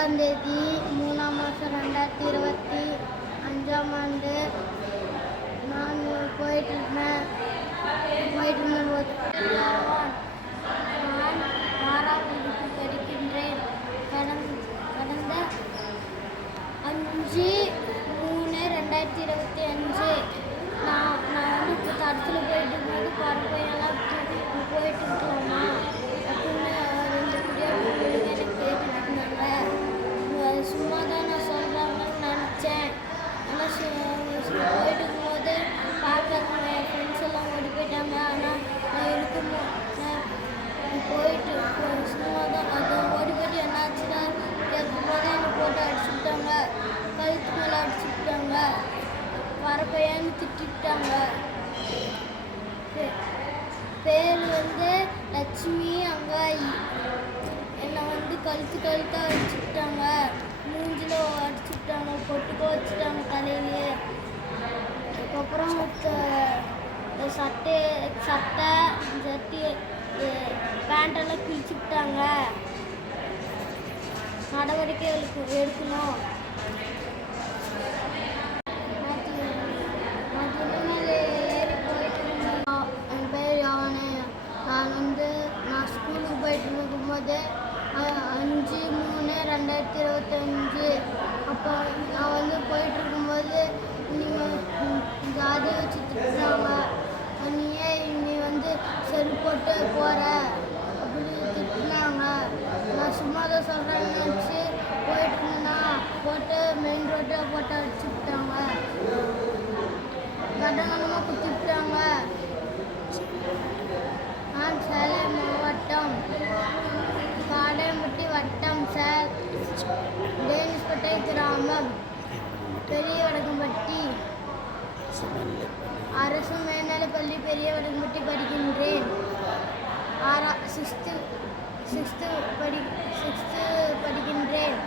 5ஆம் தேதி 3ஆம் மாதம் 2025ஆம் ஆண்டு நான் போயிட்டு இருந்தபோது நான் 6ஆம் வகுப்பு படிக்கின்றேன். கடந்த 5/3/2025 நான் வந்து தடத்தில் போயிட்டு இருக்கும்போது பறவையெல்லாம் போயிட்டு இருக்கலாமா அப்படின்னு 2 குடியாட்கள் எனக்கு கேட்டுட்டு இருந்தாங்க. சும்மா தான் நான் சொல்கிறாங்கன்னு நினச்சேன். ஆனால் போயிட்டு இருக்கும்போது பார்க்க என் ஃப்ரெண்ட்ஸ் எல்லாம் ஓடி போயிட்டாங்க. ஆனால் நான் போயிட்டு சும்மா தான் அதை ஓடி போயிட்டு என்னாச்சுன்னா எப்போது என்னை போட்டு அடிச்சுட்டாங்க, கழுத்து மேலே அடிச்சுட்டாங்க, வரப்பையான்னு திட்டாங்க. பேர் வந்து லட்சுமி அங்காயி. என்னை வந்து கழுத்தாக அடிச்சுட்டாங்க, மூஞ்சில் அடிச்சுட்டாங்க, பொட்டுக்க வச்சுட்டாங்க தலையிலே. அதுக்கப்புறம் சட்டை பேண்டெல்லாம் கிழிச்சுட்டாங்க. நடவடிக்கை எடுக்கணும். ஏறி போயிட்டு இருந்தேன். என் பேர் யானை. நான் ஸ்கூலுக்கு போயிட்டு இருக்கும்போது 5/3/2025 அப்போ நான் வந்து போயிட்டு இருக்கும்போது நீங்கள் ஜாதி வச்சு திட்டுறாங்க. நீ வந்து செல் போட்டு போகிற அப்படின்னு திட்டினாங்க. நான் சும்மா தான் சொல்கிறேன்னு நினச்சி போயிட்டு இருந்தேன்னா போட்டு மெயின் ரோட்டில் போட்டு அடிச்சு விட்டாங்க. கடனமாக குத்திவிட்டாங்க. நான் சேலம் மாவட்டம் காடையம்பட்டி வட்டம் டேனிஷ்பேட்டை கிராமம் பெரிய வடக்கம்பட்டி அரசு மேல்நிலைப்பள்ளி பெரிய வடக்கம்பட்டி படிக்கின்றேன். 6th படிக்கின்றேன்.